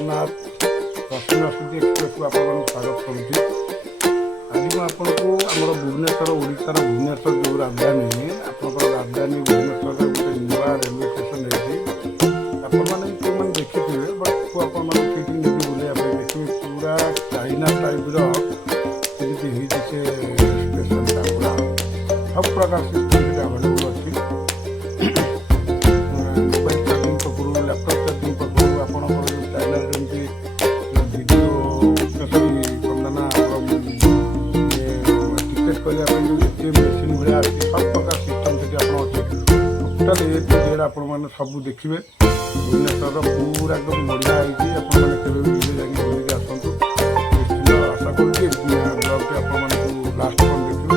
ଜଗନ୍ନାଥ ଦକ୍ଷିଣଶୁଦ୍ଧି ଏକ୍ସପ୍ରେସକୁ ଆପଣଙ୍କୁ ସ୍ୱାଗତ କରୁଛି। ଆଜି ମୁଁ ଆପଣଙ୍କୁ ଆମର ଭୁବନେଶ୍ୱର ଓଡ଼ିଶାର ଭୁବନେଶ୍ୱର ଯେଉଁ ରାଜଧାନୀ ଆପଣଙ୍କର ରାଜଧାନୀ ଭୁବନେଶ୍ୱରରେ ଗୋଟେ ନୂଆ ରେଲୱେ ଷ୍ଟେସନ ହେଇଛି। ଆପଣମାନେ ଯେଉଁମାନେ ଦେଖିଥିବେ ବଟ୍ ଆପଣମାନଙ୍କୁ ସେଇଠି ନେଇକି ବୁଲିବା ପାଇଁ ଦେଖିବେ ପୁରା ଚାଇନା ଟାଇପ୍ର ଯେମିତି ହେଇଛି ସେ ଷ୍ଟେସନଟା ପୁରା ସବୁ ପ୍ରକାର ସିଷ୍ଟମ୍ ସେଠି ଆଭେଲେବୁଲ୍ ଅଛି। ମୋବାଇଲ ଚାର୍ଜିଂ ପାଖରୁ ଲ୍ୟାପଟପ୍ ଚାର୍ଜିଂ ପାଖରୁ ଆପଣଙ୍କର ଯେଉଁ ଚାଇନାରେ ଯେମିତି ଭିଡ଼ିଓ କ'ଣ ନା ଟିକେଟ୍ କରିବା ପାଇଁ ଯେଉଁ ଏଟିଏମ୍ ମେସିନ୍ ଭଳିଆ ଅଛି ସବୁ ପ୍ରକାର ସିଷ୍ଟମ୍ ସେଠି ଆପଣ ଅଛି। ଟୋଟାଲ୍ ଏ ଟୁ ଜେଡ୍ ଆପଣମାନେ ସବୁ ଦେଖିବେ। ଭୁବନେଶ୍ୱରର ପୁରା ଏକଦମ ବଢ଼ିଆ ହେଇଛି। ଆପଣମାନେ କେବେ ବି ଯିବେ ଯାଇକି ବୁଲିକି ଆସନ୍ତୁ। ନିଶ୍ଚିତ ଆଶା କରୁଛି ବ୍ଲଗ୍ଟି ଆପଣମାନଙ୍କୁ ଲାଷ୍ଟ କ'ଣ ଦେଖିବେ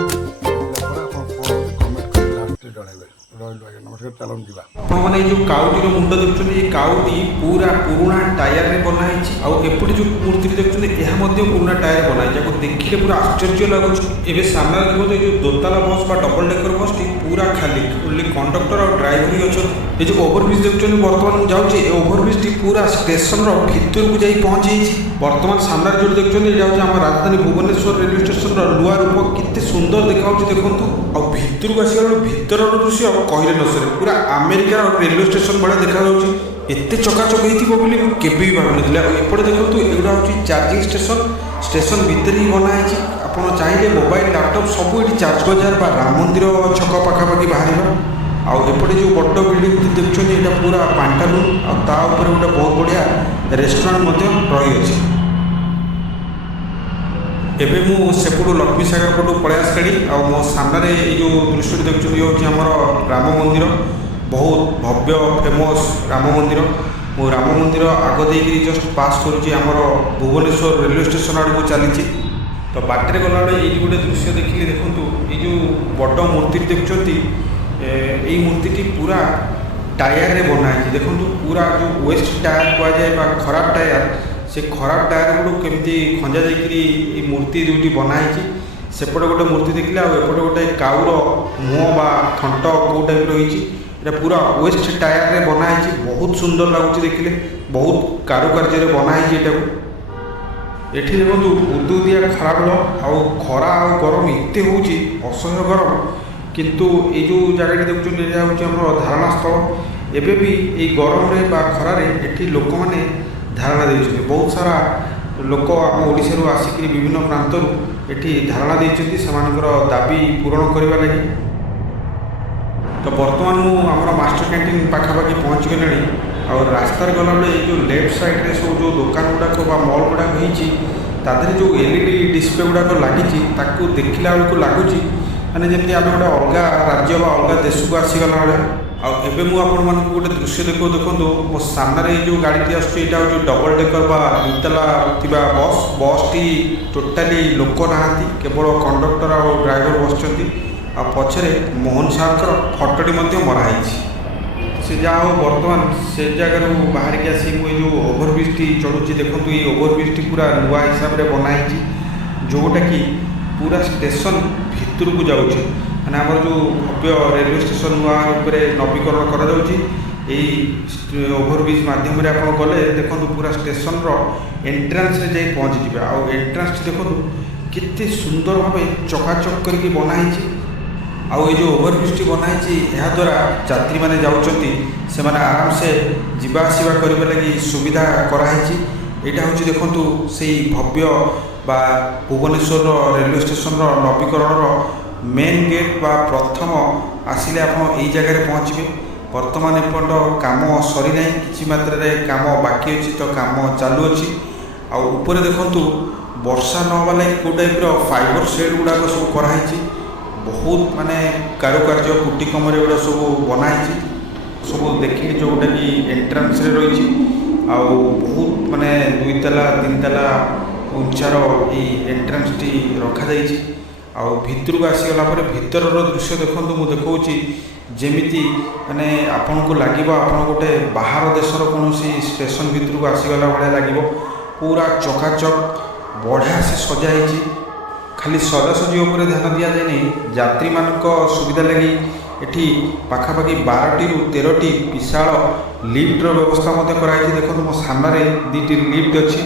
ତାପରେ ଆପଣ କ'ଣ କମେଣ୍ଟ କରି ଲାଷ୍ଟରେ ଜଣାଇବେ। ରହିଲୁ ଆଜ୍ଞା, ନମସ୍କାର, ଚାଲନ୍ତୁ ଯିବା। ଆପଣମାନେ এই যে কাউটির মুন্ড দেখছেন এই কাউটি পুরা পুরোনা টায়ারে বনা হয়েছে আপটে যে মূর্তি দেখছেন ଏହା ମଧ୍ୟ ପୁରୁଣା ଟାୟାର ବନା ହେଇଛି। ଯାକୁ ଦେଖିଲେ ପୁରା ଆଶ୍ଚର୍ଯ୍ୟ ଲାଗୁଛି। ଏବେ ସାମ୍ନାରେ ଦେଖନ୍ତୁ এই যে ଦୋତାଲା ବସ୍ ବା ଡବଲ ଡେକର ବସ୍ଟି ପୁରା ଖାଲି ଓନ୍ଲି କଣ୍ଡକ୍ଟର ଆଉ ଡ୍ରାଇଭର ହିଁ ଅଛନ୍ତି। এই যে ওভরব্রিজ দেখছেন বর্তমান ମୁଁ ଯାଉଛି এই ওভরব্রিজটি পুরা ଷ୍ଟେସନର ଭିତରକୁ ଯାଇ ପହଞ୍ଚି ଯାଇଛି। ବର୍ତ୍ତମାନ ସାମ୍ନାରେ ଯୋଉଠି ଦେଖୁଛନ୍ତି ଏଇଟା ହେଉଛି ଆମ ରାଜଧାନୀ ଭୁବନେଶ୍ୱର ରେଲୱେ ଷ୍ଟେସନର ନୂଆ ରୂପ। କେତେ ସୁନ୍ଦର ଦେଖାଯାଉଛି ଦେଖନ୍ତୁ। ଆଉ ଭିତରକୁ ଆସିଲା ବେଳକୁ ଭିତରର ଦୃଶ୍ୟ କହିଲେ ନ ସରେ। ପୁରା ଆମେରିକାର ରେଲୱେ ଷ୍ଟେସନ ଭଳିଆ ଦେଖାଯାଉଛି। ଏତେ ଚକାଚକ ହେଇଥିବ ବୋଲି ମୁଁ କେବେ ବି ଭାବିନଥିଲି। ଆଉ ଏପଟେ ଦେଖନ୍ତୁ ଏଗୁଡ଼ା ହେଉଛି ଚାର୍ଜିଂ ଷ୍ଟେସନ। ଷ୍ଟେସନ ଭିତରେ ହିଁ ବନା ହେଇଛି। ଆପଣ ଚାହିଁଲେ ମୋବାଇଲ ଲ୍ୟାପଟପ୍ ସବୁ ଏଠି ଚାର୍ଜ ବଜାର ବା ରାମ ମନ୍ଦିର ଛକ ପାଖାପାଖି ବାହାରିବ। ଆଉ ଏପଟେ ଯେଉଁ ବଡ଼ ବିଲ୍ଡିଂଟି ଦେଖୁଛନ୍ତି ଏଇଟା ପୁରା ପାଣ୍ଟାଲୁନ୍। ଆଉ ତା ଉପରେ ଗୋଟେ ବହୁତ ବଢ଼ିଆ ରେଷ୍ଟୁରାଣ୍ଟ ମଧ୍ୟ ରହିଅଛି। ଏବେ ମୁଁ ସେପଟୁ ଲକ୍ଷ୍ମୀ ସାଗର ପଟୁ ପଳେଇ ଆସିଲି। ଆଉ ମୋ ସାମ୍ନାରେ ଏଇ ଯେଉଁ ଦୃଶ୍ୟଟି ଦେଖୁଛନ୍ତି ହେଉଛି ଆମର ରାମ ମନ୍ଦିର। ବହୁତ ଭବ୍ୟ ଫେମସ୍ ରାମ ମନ୍ଦିର। ମୁଁ ରାମ ମନ୍ଦିର ଆଗ ଦେଇକି ଜଷ୍ଟ ପାସ୍ କରୁଛି ଆମର ଭୁବନେଶ୍ୱର ରେଲୱେ ଷ୍ଟେସନ ଆଡ଼କୁ ଚାଲିଛି। ତ ବାଟରେ ଗଲାବେଳେ ଏଇଠି ଗୋଟେ ଦୃଶ୍ୟ ଦେଖିଲି ଦେଖନ୍ତୁ। ଏଇ ଯେଉଁ ବଡ଼ ମୂର୍ତ୍ତିଟି ଦେଖୁଛନ୍ତି এই মূর্তিটি পুরা টায়ারে বনা হয়েছে। দেখুন পুরা যে ওয়েস্ট টায়ার কুযায়ে বা খরাব টায়ার সে খরাব টায়ার গুলো কেমতি খঞ্জা যাইকি এই মূর্তি দুটি বনা হয়েছে। সেপটে গোটে মূর্তি দেখলে আপটে গোটে কাউর মুহ বা থন্ট কেউ টাইপ রয়েছে। এটা পুরা ওয়েস্ট টায়ারে বনা হয়েছে। বহুত সুন্দর লাগুছে দেখলে। বহুত কারুকার্যের বনা হয়েছে এটাকে। এটি দেখুন উদুদিয়া খরা বেল খরা গরম এতে হচ্ছে অসহ্য গরম। কিন্তু এই যে জায়গাটি দেখুন এটা হচ্ছে আমার ধারণা স্থল। এবে বি এই গরমে বা খরারে এটি লোক মানে ধারণা দিয়েছেন। বহুত সারা লোক আম ওড়িশার আসিকি বিভিন্ন প্রান্তর এটি ধারণা দিয়েছেন সেমানଙ୍କର দাবি পূরণ করা লাগি। তো বর্তমান মু আমার মাস্টার ক্যান্টিন পাখাপাখি পৌঁছি গলানি। আর রাস্তার গলাবেলে এই যে লেফট সাইড্রে সব যে দোকান গুড়াক বা মল গুড়াক হয়েছি তাদের যে এলইডি ডিসপ্লে গুড়াক লাগিছি তাকে দেখিলা বেড়ে লাগুଛି মানে যেমনি আমি গোটে অলগা রাজ্য বা অলগা দেশକୁ আসিগলা বেড়ে। আবে মু আপনার গোটে দৃশ্য দেখুন মো সামনে এই যে গাড়িটি আসছে এটা হচ্ছে ডবল ডেকর বা দুইতালা থিবা বস। বসটি টোটালি লোক না কেবল কন্ডক্টর আর ড্রাইভর বসছেন। আর পছরে মোহন সাহর ফটোটি মরা হয়েছে। সে যা হোক বর্তমান সে জায়গার বাহারিকি আসি মু এই যে ওভরব্রিজটি চলুছি দেখুন। এই ওভরব্রিজটি পুরা নূয়া হিসাবে বনা হয়েছে যেটা কি পুরা স্টেশন ভিতরକୁ যাচ্ছে। মানে আমার যে ভব্য রেলওয়ে স্টেশন নূয়া উপরে নবীকরণ করা যাচ্ছে। এই ওভরব্রিজ মাধ্যমে আপনার গলে দেখুন পুরা স্টেশনর এন্ট্রান্সরে যাই পৌঁছিଯିবে। আর এন্ট্রান্সটি দেখুন কেতে সুন্দর ভাবে চকাচক করি বনা হয়েছে। এই যে ওভরব্রিজটি বনা হয়েছে এদ্বারা যাত্রী মানে যাচ্ছেন সে আরামসে যা আসা করা লাগি সুবিধা করা হয়েছে। এটা হচ্ছে দেখুন সেই ভব্য বা ভুবনেশ্বর রেলওয়ে স্টেশনর নবীকরণর মেন গেট বা প্রথম আসলে আপনার এই জায়গায় পৌঁছবে। বর্তমান এপর্যন্ত কাম সরি না, কিছু মাত্রার কাম বাকি অছি তো কাম চালু অছি। উপরে দেখুন বর্ষা নহবা লাগে কেউ টাইপর ফাইবর সেড গুড়াক সব করা হয়েছে। বহুত মানে কারুকার্য কুটিকমরে এগুলো সব বনা হয়েছে। সব দেখি যেটা কি এন্ট্রান্সরে রয়েছে। বহুত মানে দুইতালা তিনতালা উচ্চার এই এন্ট্রান্সটি রখা যাইছি। ভিতরକୁ আসিগলা পরে ভিতরর দৃশ্য দেখুন মু দেখাচ্ছি যেমিতি মানে আপনার লাগিব আপনার গোটে বাহার দেশর কৌশি স্টেশন ভিতরକୁ আসিগলা ভাড়া লাগিব। পুরা চকাচক বঢ়িয়া সে সজা হয়েছি। খালি সজাসজি উপরে ধ্যান দিয়া যায়নি, যাত্রী মানক সুবিধা লাগি ଏଠି ପାଖାପାଖି 12ଟି ରୁ 13ଟି ବିଶାଳ ଲିଫ୍ଟର ବ୍ୟବସ୍ଥା ମଧ୍ୟ କରାଯାଇଛି। ଦେଖନ୍ତୁ ମୋ ସାମ୍ନାରେ 2ଟି ଲିଫ୍ଟ ଅଛି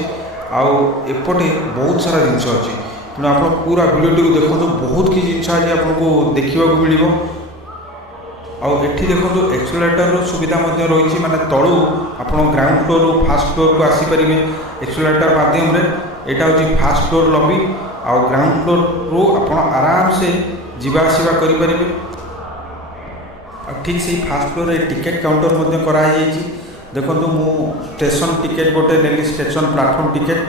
ଆଉ ଏପଟେ ବହୁତ ସାରା ଜିନିଷ ଅଛି। ତେଣୁ ଆପଣ ପୁରା ଭିଡ଼ିଓଟିକୁ ଦେଖନ୍ତୁ, ବହୁତ କିଛି ଜିନିଷ ଆଜି ଆପଣଙ୍କୁ ଦେଖିବାକୁ ମିଳିବ। ଆଉ ଏଠି ଦେଖନ୍ତୁ ଏକ୍ସେଲେଟରର ସୁବିଧା ମଧ୍ୟ ରହିଛି, ମାନେ ତଳୁ ଆପଣ ଗ୍ରାଉଣ୍ଡ ଫ୍ଲୋରରୁ ଫାର୍ଷ୍ଟ ଫ୍ଲୋରକୁ ଆସିପାରିବେ ଏକ୍ସେଲେଟର ମାଧ୍ୟମରେ। ଏଇଟା ହେଉଛି ଫାର୍ଷ୍ଟ ଫ୍ଲୋର ଲବି ଆଉ ଗ୍ରାଉଣ୍ଡ ଫ୍ଲୋରରୁ ଆପଣ ଆରାମସେ ଯିବା ଆସିବା କରିପାରିବେ। ଆଉ ଠିକ୍ ସେଇ ଫାର୍ଷ୍ଟ ଫ୍ଲୋରରେ ଟିକେଟ୍ କାଉଣ୍ଟର ମଧ୍ୟ କରାଯାଇଛି। ଦେଖନ୍ତୁ ମୁଁ ଷ୍ଟେସନ ଟିକେଟ୍ ଗୋଟେ ନେଲି, ଷ୍ଟେସନ ପ୍ଲାଟଫର୍ମ ଟିକେଟ୍।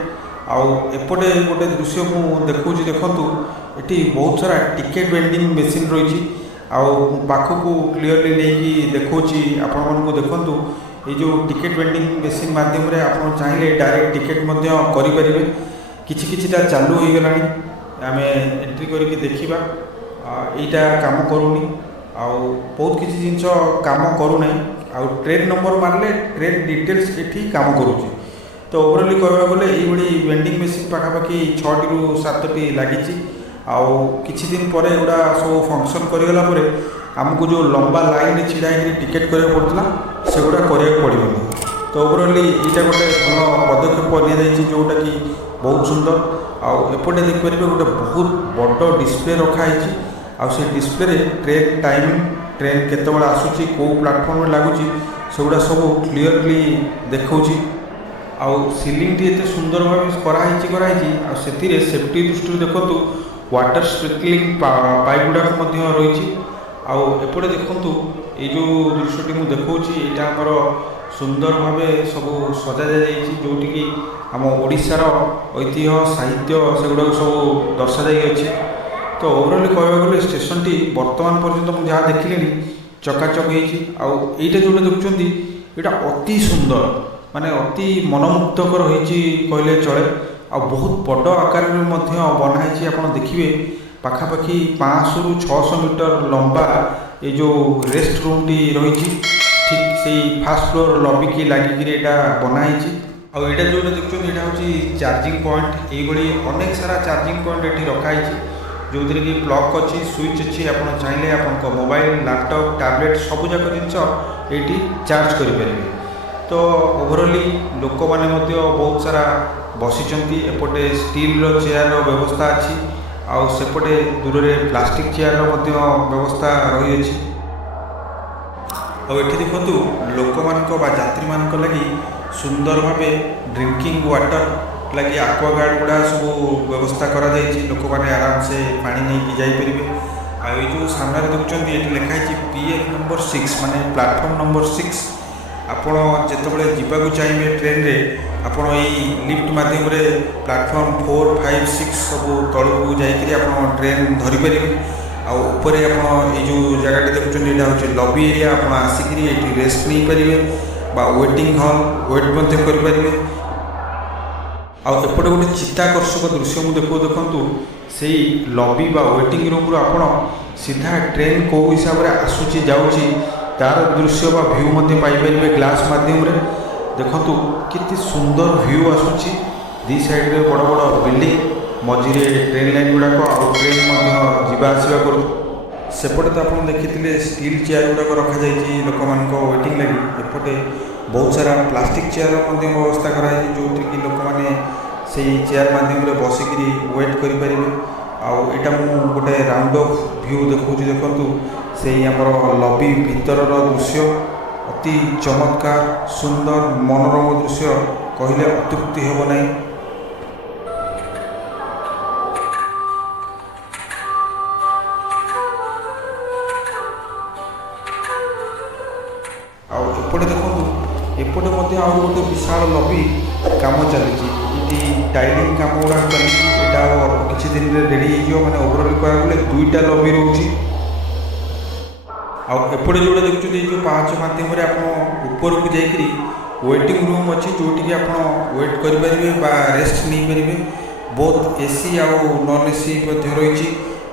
ଆଉ ଏପଟେ ଗୋଟେ ଦୃଶ୍ୟ ମୁଁ ଦେଖାଉଛି, ଦେଖନ୍ତୁ ଏଠି ବହୁତ ସାରା ଟିକେଟ୍ ଭେଣ୍ଡିଂ ମେସିନ୍ ରହିଛି। ଆଉ ପାଖକୁ କ୍ଲିଅରଲି ନେଇକି ଦେଖାଉଛି ଆପଣମାନଙ୍କୁ। ଦେଖନ୍ତୁ ଏଇ ଯେଉଁ ଟିକେଟ୍ ଭେଣ୍ଡିଂ ମେସିନ୍ ମାଧ୍ୟମରେ ଆପଣ ଚାହିଁଲେ ଡାଇରେକ୍ଟ ଟିକେଟ୍ ମଧ୍ୟ କରିପାରିବେ। କିଛିଟା ଚାଲୁ ହୋଇଗଲାଣି, ଆମେ ଏଣ୍ଟ୍ରି କରିକି ଦେଖିବା। ଏଇଟା କାମ କରୁନି, ଆଉ ବହୁତ କିଛି ଜିନିଷ କାମ କରୁନାହିଁ। ଆଉ ଟ୍ରେନ୍ ନମ୍ବର ମାରିଲେ ଟ୍ରେନ୍ ଡିଟେଲ୍ସ ଏଠି କାମ କରୁଛି। ତ ଓଭରାଲି କହିବାକୁ ଗଲେ ଏଇଭଳି ଭେଣ୍ଡିଂ ମେସିନ୍ ପାଖାପାଖି 6ଟି ରୁ 7ଟି ଲାଗିଛି। ଆଉ କିଛି ଦିନ ପରେ ଏଗୁଡ଼ା ସବୁ ଫଙ୍କସନ୍ କରିଗଲା ପରେ ଆମକୁ ଯେଉଁ ଲମ୍ବା ଲାଇନ୍ରେ ଛିଡ଼ା ହେଇକି ଟିକେଟ୍ କରିବାକୁ ପଡ଼ୁଥିଲା ସେଗୁଡ଼ା କରିବାକୁ ପଡ଼ିବନି। ତ ଓଭରାଲି ଏଇଟା ଗୋଟେ ଭଲ ପଦକ୍ଷେପ ନିଆଯାଇଛି, ଯେଉଁଟାକି ବହୁତ ସୁନ୍ଦର। ଆଉ ଏପଟେ ଦେଖିପାରିବେ ଗୋଟେ ବହୁତ ବଡ଼ ଡିସପ୍ଲେ ରଖାହେଇଛି। ଆଉ ସେ ଡିସପ୍ଲେରେ ଟ୍ରେନ୍ ଟାଇମିଂ, ଟ୍ରେନ୍ କେତେବେଳେ ଆସୁଛି, କେଉଁ ପ୍ଲାଟଫର୍ମରେ ଲାଗୁଛି, ସେଗୁଡ଼ା ସବୁ କ୍ଲିଅରଲି ଦେଖାଉଛି। ଆଉ ସିଲିଂଟି ଏତେ ସୁନ୍ଦର ଭାବେ କରାହେଇଛି ଆଉ ସେଥିରେ ସେଫ୍ଟି ଦୃଷ୍ଟିରୁ ଦେଖନ୍ତୁ ୱାଟର ସ୍ପ୍ରିଙ୍କଲିଂ ପାଇପ୍ ଗୁଡ଼ାକ ମଧ୍ୟ ରହିଛି। ଆଉ ଏପଟେ ଦେଖନ୍ତୁ ଏଇ ଯେଉଁ ଦୃଶ୍ୟଟି ମୁଁ ଦେଖାଉଛି, ଏଇଟା ଆମର ସୁନ୍ଦର ଭାବେ ସବୁ ସଜାଯାଇଛି, ଯେଉଁଠିକି ଆମ ଓଡ଼ିଶାର ଐତିହ୍ୟ ସାହିତ୍ୟ ସେଗୁଡ଼ାକ ସବୁ ଦର୍ଶାଯାଇଅଛି। ତ ଓଭରାଲି କହିବାକୁ ଗଲେ ଷ୍ଟେସନଟି ବର୍ତ୍ତମାନ ପର୍ଯ୍ୟନ୍ତ ମୁଁ ଯାହା ଦେଖିଲିଣି ଚକାଚକ ହେଇଛି। ଆଉ ଏଇଟା ଯେଉଁଟା ଦେଖୁଛନ୍ତି ଏଇଟା ଅତି ସୁନ୍ଦର, ମାନେ ଅତି ମନମୁଗ୍ଧକର ହେଇଛି କହିଲେ ଚଳେ। ଆଉ ବହୁତ ବଡ଼ ଆକାରରେ ମଧ୍ୟ ବନା ହେଇଛି। ଆପଣ ଦେଖିବେ ପାଖାପାଖି 500 ରୁ 600 ମିଟର ଲମ୍ବା ଏ ଯେଉଁ ରେଷ୍ଟ ରୁମ୍ଟି ରହିଛି, ଠିକ୍ ସେଇ ଫାର୍ଷ୍ଟ ଫ୍ଲୋର ଲବିକି ଲାଗିକିରି ଏଇଟା ବନା ହେଇଛି। ଆଉ ଏଇଟା ଯେଉଁଟା ଦେଖୁଛନ୍ତି ଏଇଟା ହେଉଛି ଚାର୍ଜିଂ ପଏଣ୍ଟ। ଏଇଭଳି ଅନେକ ସାରା ଚାର୍ଜିଂ ପଏଣ୍ଟ ଏଠି ରଖାହେଇଛି, ଯେଉଁଥିରେ କି ପ୍ଲଗ୍ ଅଛି, ସୁଇଚ୍ ଅଛି। ଆପଣ ଚାହିଁଲେ ଆପଣଙ୍କ ମୋବାଇଲ, ଲ୍ୟାପଟପ୍, ଟ୍ୟାବଲେଟ୍ ସବୁଯାକ ଜିନିଷ ଏଇଠି ଚାର୍ଜ କରିପାରିବେ। ତ ଓଭରାଲି ଲୋକମାନେ ମଧ୍ୟ ବହୁତ ସାରା ବସିଛନ୍ତି। ଏପଟେ ଷ୍ଟିଲର ଚେୟାରର ବ୍ୟବସ୍ଥା ଅଛି, ଆଉ ସେପଟେ ଦୂରରେ ପ୍ଲାଷ୍ଟିକ ଚେୟାରର ମଧ୍ୟ ବ୍ୟବସ୍ଥା ରହିଅଛି। ଆଉ ଏଠି ଦେଖନ୍ତୁ ଲୋକମାନଙ୍କ ବା ଯାତ୍ରୀମାନଙ୍କ ଲାଗି ସୁନ୍ଦର ଭାବେ ଡ୍ରିଙ୍କିଂ ୱାଟର ଲାଗି ଆକ୍ୱାଗାର୍ଡ଼ ଗୁଡ଼ା ସବୁ ବ୍ୟବସ୍ଥା କରାଯାଇଛି। ଲୋକମାନେ ଆରାମସେ ପାଣି ନେଇକି ଯାଇପାରିବେ। ଆଉ ଏଇ ଯେଉଁ ସାମ୍ନାରେ ଦେଖୁଛନ୍ତି ଏଠି ଲେଖା ହେଇଛି PF ନମ୍ବର 6, ମାନେ ପ୍ଲାଟଫର୍ମ ନମ୍ବର 6। ଆପଣ ଯେତେବେଳେ ଯିବାକୁ ଚାହିଁବେ ଟ୍ରେନରେ, ଆପଣ ଏଇ ଲିଫ୍ଟ ମାଧ୍ୟମରେ ପ୍ଲାଟଫର୍ମ 4, 5, 6 ସବୁ ତଳକୁ ଯାଇକରି ଆପଣ ଟ୍ରେନ୍ ଧରିପାରିବେ। ଆଉ ଉପରେ ଆପଣ ଏଇ ଯେଉଁ ଜାଗାଟି ଦେଖୁଛନ୍ତି ଏଇଟା ହେଉଛି ଲବି ଏରିଆ। ଆପଣ ଆସିକିରି ଏଠି ରେଷ୍ଟ ନେଇପାରିବେ ବା ୱେଟିଂ ହଲ୍ ୱେଟ୍ ମଧ୍ୟ କରିପାରିବେ। ଆଉ ଏପଟେ ଗୋଟେ ଚିତ୍ତାକର୍ଷକ ଦୃଶ୍ୟ ମୁଁ ଦେଖନ୍ତୁ ସେଇ ଲବି ବା ୱେଟିଂ ରୁମ୍ରୁ ଆପଣ ସିଧା ଟ୍ରେନ୍ କେଉଁ ହିସାବରେ ଆସୁଛି ଯାଉଛି ତାର ଦୃଶ୍ୟ ବା ଭ୍ୟୁ ମଧ୍ୟ ପାଇପାରିବେ ଗ୍ଲାସ୍ ମାଧ୍ୟମରେ। ଦେଖନ୍ତୁ କେତେ ସୁନ୍ଦର ଭ୍ୟୁ ଆସୁଛି। ଦୁଇ ସାଇଡ଼୍ରେ ବଡ଼ ବଡ଼ ବିଲ୍ଡିଂ, ମଝିରେ ଟ୍ରେନ୍ ଲାଇନ୍ ଗୁଡ଼ାକ, ଆଉ ଟ୍ରେନ୍ ମଧ୍ୟ ଯିବା ଆସିବା କରୁ। ସେପଟେ ତ ଆପଣ ଦେଖିଥିଲେ ଷ୍ଟିଲ୍ ଚେୟାର ଗୁଡ଼ାକ ରଖାଯାଇଛି ଲୋକମାନଙ୍କ ୱେଟିଂ ଲାଗି। ଏପଟେ ବହୁତ ସାରା ପ୍ଲାଷ୍ଟିକ ଚେୟାର ମଧ୍ୟ ବ୍ୟବସ୍ଥା କରାଯାଇଛି, ଯେଉଁଠିକି ଲୋକମାନେ ସେଇ ଚେୟାର ମାଧ୍ୟମରେ ବସିକିରି ୱେଟ୍ କରିପାରିବେ। ଆଉ ଏଇଟା ମୁଁ ଗୋଟେ ରାଉଣ୍ଡ ଅଫ୍ ଭ୍ୟୁ ଦେଖାଉଛି। ଦେଖନ୍ତୁ ସେଇ ଆମର ଲବି ଭିତରର ଦୃଶ୍ୟ, ଅତି ଚମତ୍କାର, ସୁନ୍ଦର, ମନୋରମ ଦୃଶ୍ୟ କହିଲେ ଅତ୍ୟୁକ୍ତି ହେବ ନାହିଁ। ଆଉ ଏପଟେ ଦେଖନ୍ତୁ, ଏପଟେ ମଧ୍ୟ ଆଉ ଗୋଟେ ବିଶାଳ ଲବି କାମ ଚାଲିଛି। ଏଠି ଟାଇଲିଂ କାମ ଗୁଡ଼ା ଚାଲିଛି। ଏଇଟା ଆଉ କିଛି ଦିନରେ ରେଡ଼ି ହେଇଯିବ। ମାନେ ଓଭରାଲ୍ କହିବାକୁ ଗଲେ 2ଟା ଲବି ରହୁଛି। ଆଉ ଏପଟେ ଯେଉଁଟା ଦେଖୁଛନ୍ତି ଏଇ ଯେଉଁ ପାହାଚ ମାଧ୍ୟମରେ ଆପଣ ଉପରକୁ ଯାଇକରି ୱେଟିଂ ରୁମ୍ ଅଛି, ଯେଉଁଠିକି ଆପଣ ୱେଟ୍ କରିପାରିବେ ବା ରେଷ୍ଟ ନେଇପାରିବେ। ବହୁତ AC ଆଉ ନନ୍ AC ମଧ୍ୟ ରହିଛି।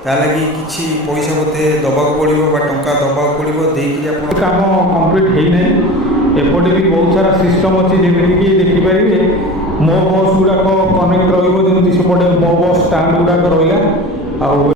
ତା ଲାଗି କିଛି ପଇସା ବୋଧେ ଦେବାକୁ ପଡ଼ିବ ବା ଟଙ୍କା ଦେବାକୁ ପଡ଼ିବ, ଦେଇକରି ଆପଣ କାମ କମ୍ପ୍ଲିଟ୍ ହେଇନାହିଁ। ଏପଟେ ବି ବହୁତ ସାରା ସିଷ୍ଟମ୍ ଅଛି, ଯେମିତିକି ଦେଖିପାରିବେ ମୋ ବସ୍ ଗୁଡ଼ାକ କନେକ୍ଟ ରହିବ, ଯେମିତି ସେପଟେ ମୋ ବସ୍ ଷ୍ଟାଣ୍ଡ ଗୁଡ଼ାକ ରହିଲା। ଆଉ